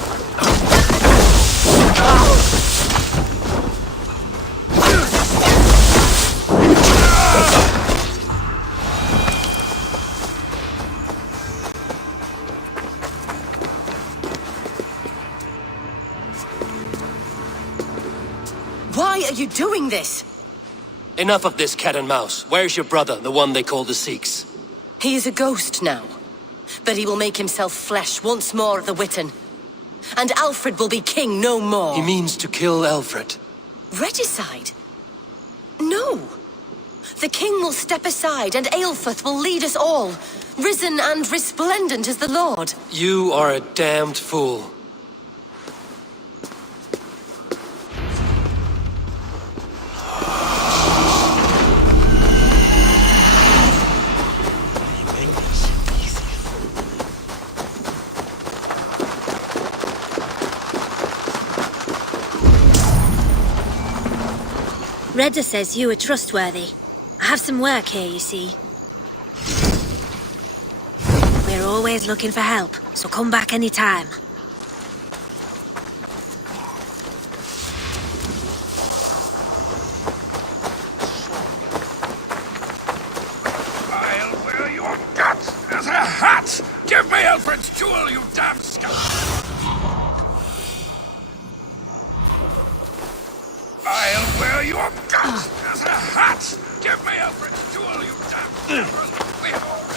Why are you doing this? Enough of this cat and mouse. Where's your brother, the one they call the Sikhs? He is a ghost now. But he will make himself flesh once more at the Witten. And Alfred will be king no more. He means to kill Alfred. Regicide? No. The king will step aside and Aelfirth will lead us all, risen and resplendent as the Lord. You are a damned fool. Redda says you are trustworthy. I have some work here, you see. We're always looking for help, so come back any time. I'll wear your guts as a hat! Give me Alfred's jewel, you damn scum! I'll wear your guts as a hat! Give me Alfred's jewel, you damn scoundrel! We have already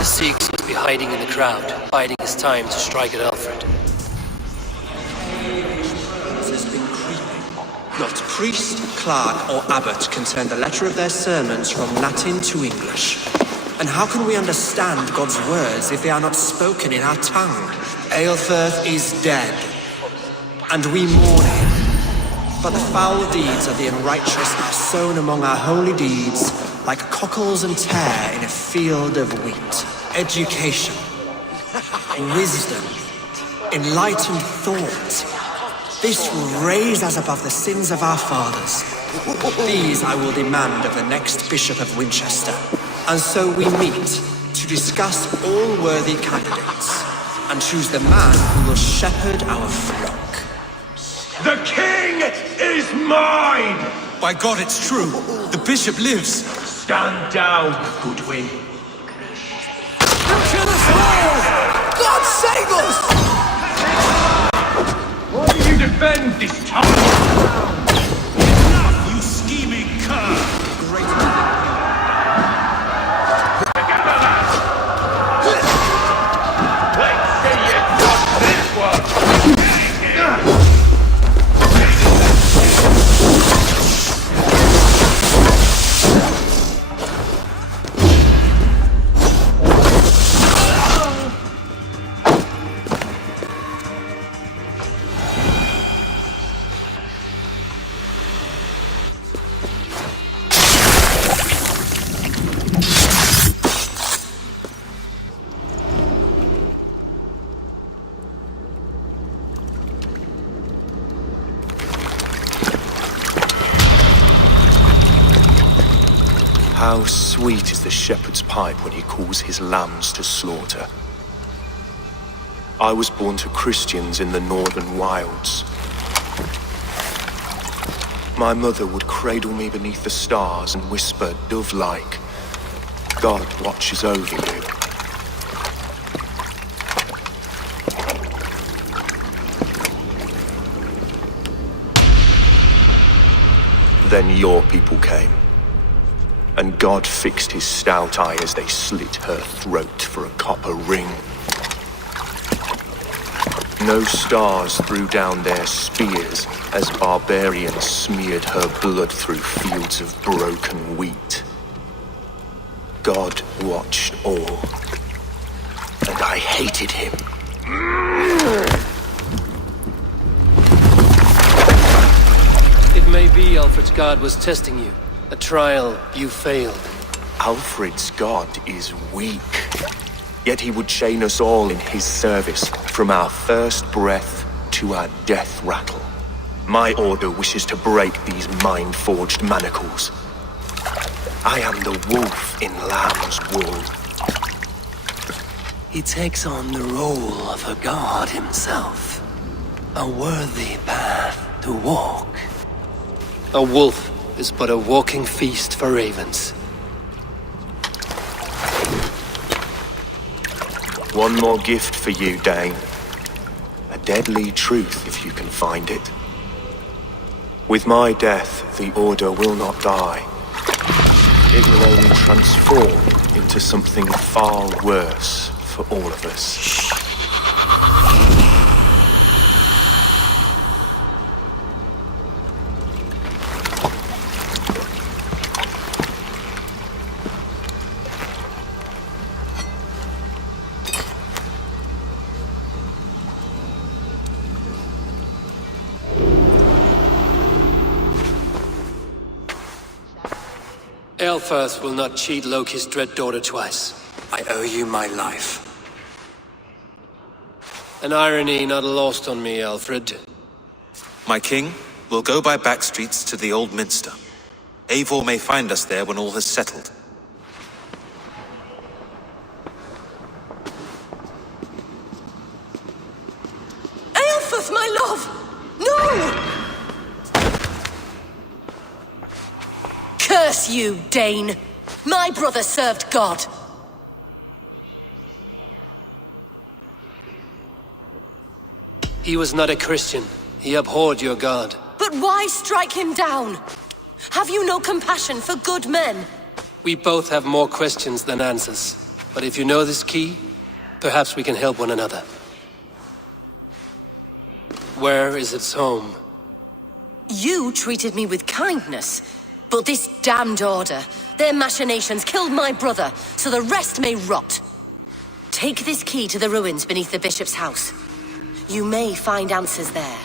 The Sikhs must be hiding in the crowd, biding his time to strike at Alfred. Has been creeping. Not priest, clerk, or abbot can turn the letter of their sermons from Latin to English. And how can we understand God's words if they are not spoken in our tongue? Aelfirth is dead, and we mourn him. But the foul deeds of the unrighteous are sown among our holy deeds, like cockles and tare in a field of wheat. Education, wisdom, enlightened thought. This will raise us above the sins of our fathers. These I will demand of the next Bishop of Winchester. And so we meet to discuss all worthy candidates and choose the man who will shepherd our flock. The king is mine! By God, it's true. The bishop lives. Stand down, Goodwin. Kill us all! God save us! Why do you defend this town? Enough, you scheming cur! Together, lads! Wait till you got this one! How sweet is the shepherd's pipe when he calls his lambs to slaughter. I was born to Christians in the northern wilds. my mother would cradle me beneath the stars and whisper, dove-like, God watches over you. Then your people came, and God fixed his stout eye as they slit her throat for a copper ring. No stars threw down their spears as barbarians smeared her blood through fields of broken wheat. God watched all, and I hated him. It may be Alfred's God was testing you. A trial you failed. Alfred's God is weak. Yet he would chain us all in his service, from our first breath to our death rattle. My order wishes to break these mind-forged manacles. I am the wolf in lamb's wool. He takes on the role of a god himself. A worthy path to walk. A wolf is but a walking feast for ravens. One more gift for you, Dane. A deadly truth, if you can find it. With my death, the Order will not die. It will only transform into something far worse for all of us. Aelfirth will not cheat Loki's dread daughter twice. I owe you my life. An irony not lost on me, Alfred. My king, we'll go by back streets to the Old Minster. Eivor may find us there when all has settled. Aelfirth, my love! No! Curse you, Dane! My brother served God! He was not a Christian. He abhorred your god. But why strike him down? Have you no compassion for good men? We both have more questions than answers. But if you know this key, perhaps we can help one another. Where is its home? You treated me with kindness. But this damned Order, their machinations killed my brother, so the rest may rot. Take this key to the ruins beneath the bishop's house. You may find answers there.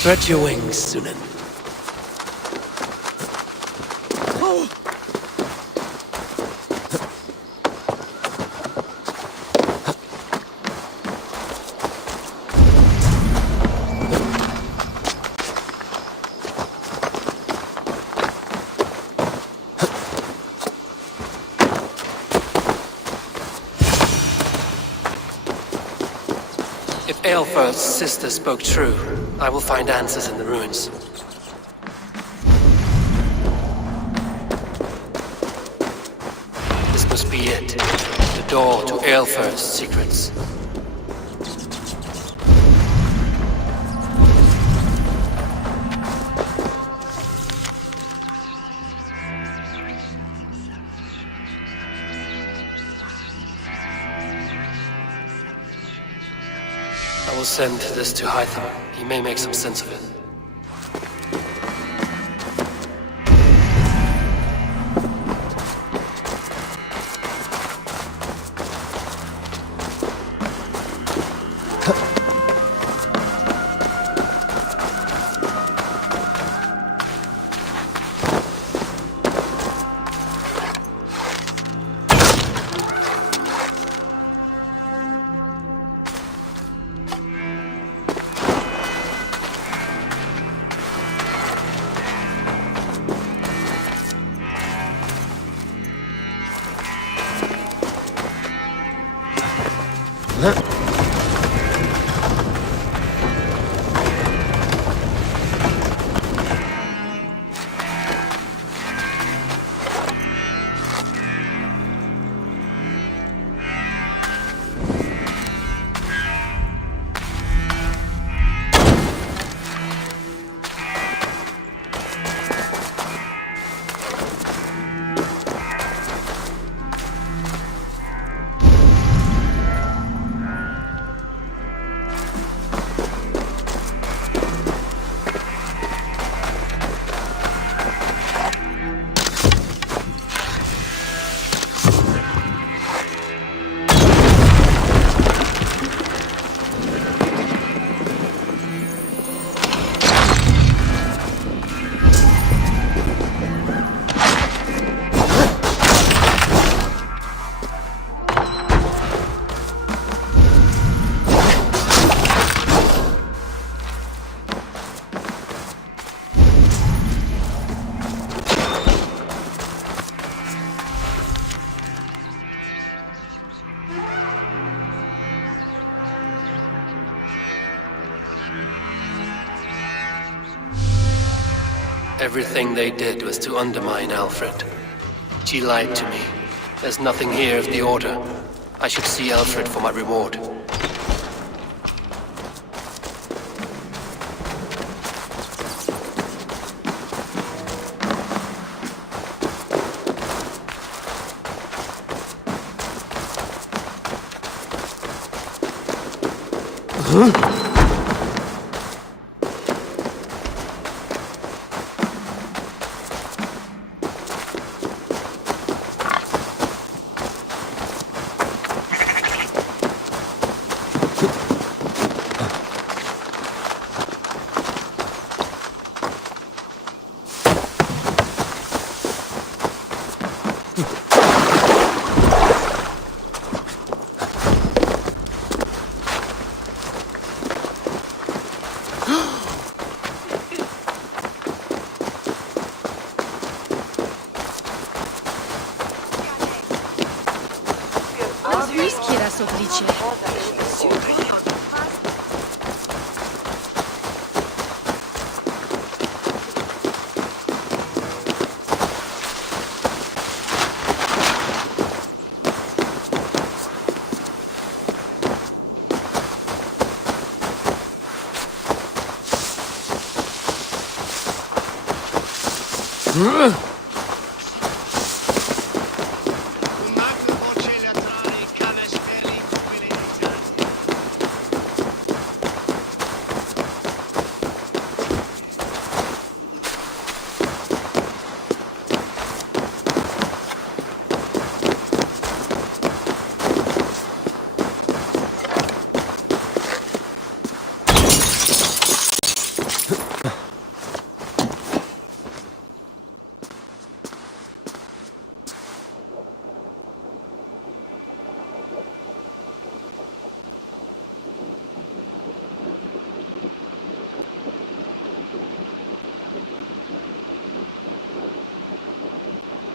Spread your wings, Sunan. If Aelfirth's sister spoke true, I will find answers in the ruins. This must be it. The door to Aelfirth's secrets. I will send this to Hytham. He may make some sense of it. Everything they did was to undermine Alfred. She lied to me. There's nothing here of the Order. I should see Alfred for my reward.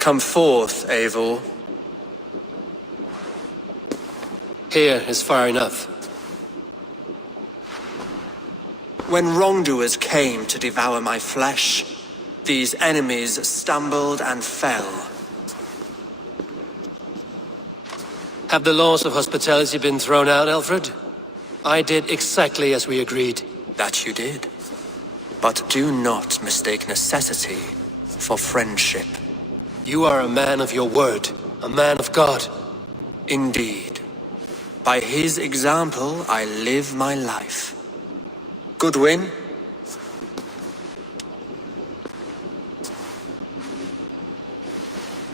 Come forth, Eivor. Here is far enough. When wrongdoers came to devour my flesh, these enemies stumbled and fell. Have the laws of hospitality been thrown out, Alfred? I did exactly as we agreed. That you did. But do not mistake necessity for friendship. You are a man of your word, a man of God. Indeed. By his example, I live my life. Goodwin?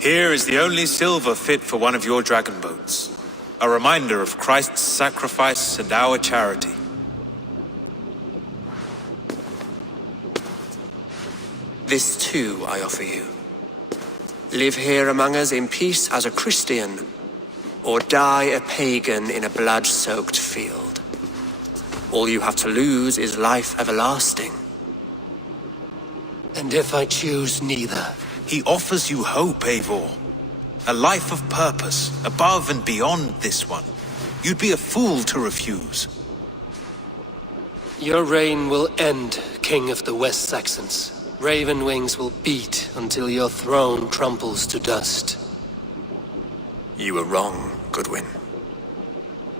Here is the only silver fit for one of your dragon boats. A reminder of Christ's sacrifice and our charity. This too I offer you. Live here among us in peace as a Christian, or die a pagan in a blood-soaked field. All you have to lose is life everlasting. And if I choose neither? He offers you hope, Eivor. A life of purpose, above and beyond this one. You'd be a fool to refuse. Your reign will end, King of the West Saxons. Raven wings will beat until your throne crumples to dust. You were wrong, Goodwin.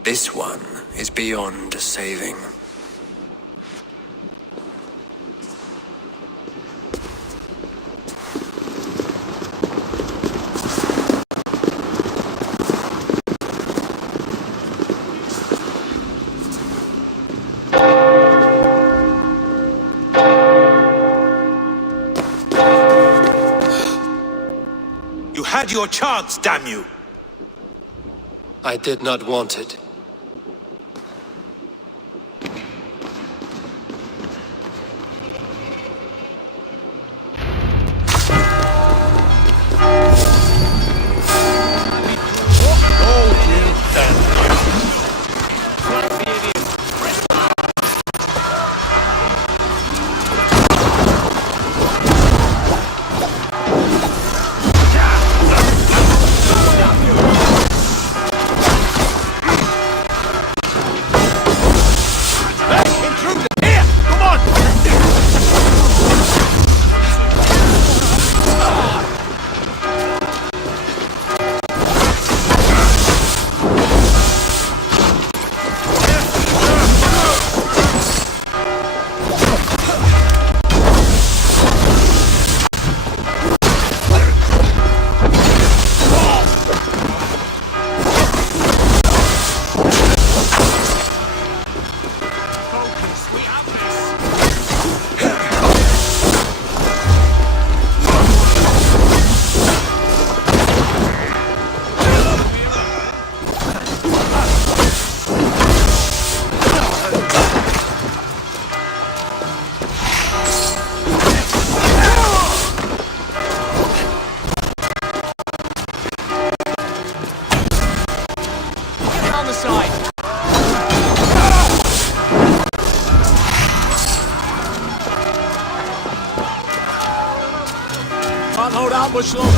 This one is beyond saving. You had your chance, damn you! I did not want it. Can't hold out much longer.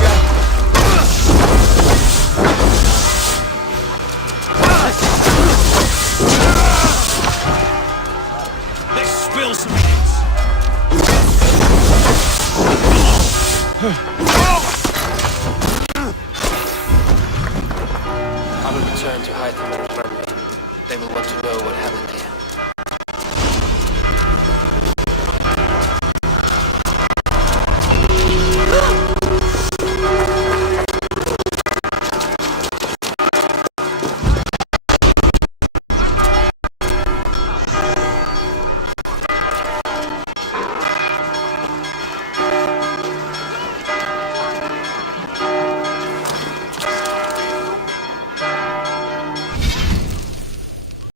Let's spill some hits. I will return to Hytham and Rugby. They will want to